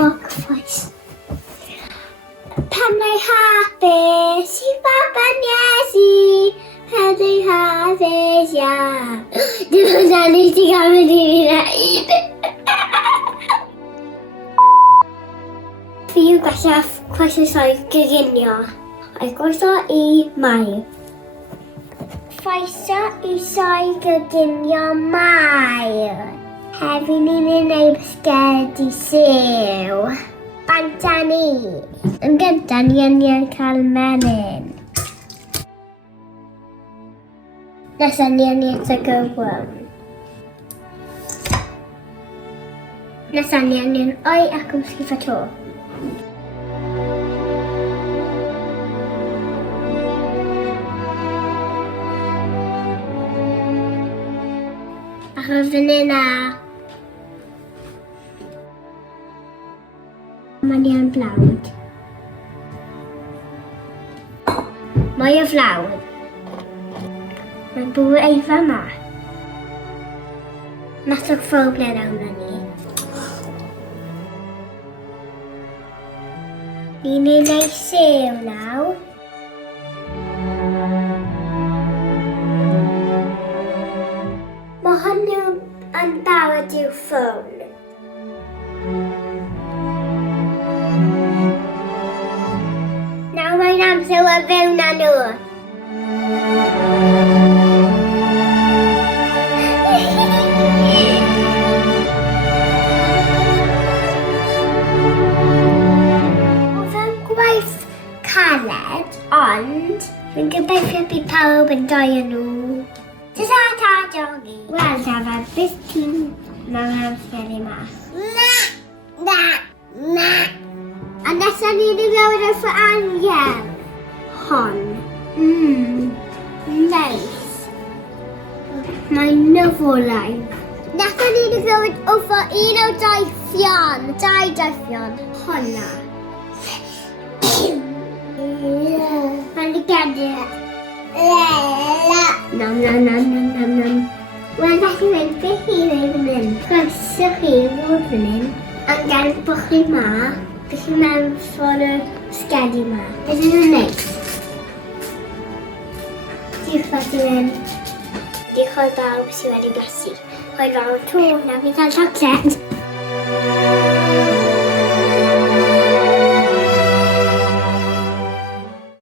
Mogfais. Pan mae hapus I baban Iesu, pan mae hapus iawn. Dim ond anni ti gael mynd I fi wneud. Fi yw gallaf croeso gyginio. A'i croeso I Mai. Croeso I soi gyginio Mai. Hefyd ni'n gwneud sgedi sew. Banta ni. Yn gyntaf ni yn cael menyn. Nesaf ni yn tygywym. Nesaf ni yn oi ac ymsgif y to. Achos fan yna. Mae'n iawn blawd. Mae o flawd. Mae'n bwy eifa yma. Mas o'ch ffoblen awn ni. Ni'n gwneud sew nawr. Mae hwnnw yn dawod i'w ffôn. Nawr mae'n amser o fewn â nhw. Oedd yn gwaith caled, ond fi'n gobeithio bydd pawb yn doi nhw. Ta jogi. Wel, Dafod, beth ti'n mewn amser I mas? Na. A nesaf ni'n glywed wrth o Angel. Hon. Neis. Mae'n nyfolau. Nesaf ni'n glywed wrth o un o daithion. Dau daithion. Honna. Mae'n gedig. Nam. Wel, gallu mynd beth I wneud fan hyn. Croeso chi fod fan hyn. Am gan bod chi ma. Beth chi'n mewn ffordd o'r sgedi yma. Ydyn nhw'n neis? Diolch fawr I mynd. Diolch o'r bawb sydd wedi blasu. Hwyl fawr to, na fi'n cael siocled.